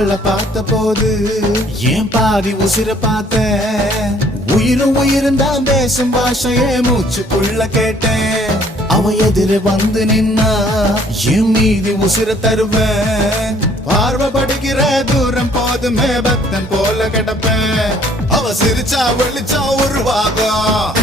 அவளை பார்த்த போது ஏன் பாதி உசிர பார்த்த உயிரும் தான் பேசும் பாஷையே மூச்சுக்குள்ள கேட்டேன் அவ எதிர வந்து நின்னா என் மீதி உசிர தருவேன் பார்வை படிக்கிற தூரம் போதுமே பக்தன் போல கிடப்பேன் அவ சிரிச்சா வெளிச்சா உருவாகும்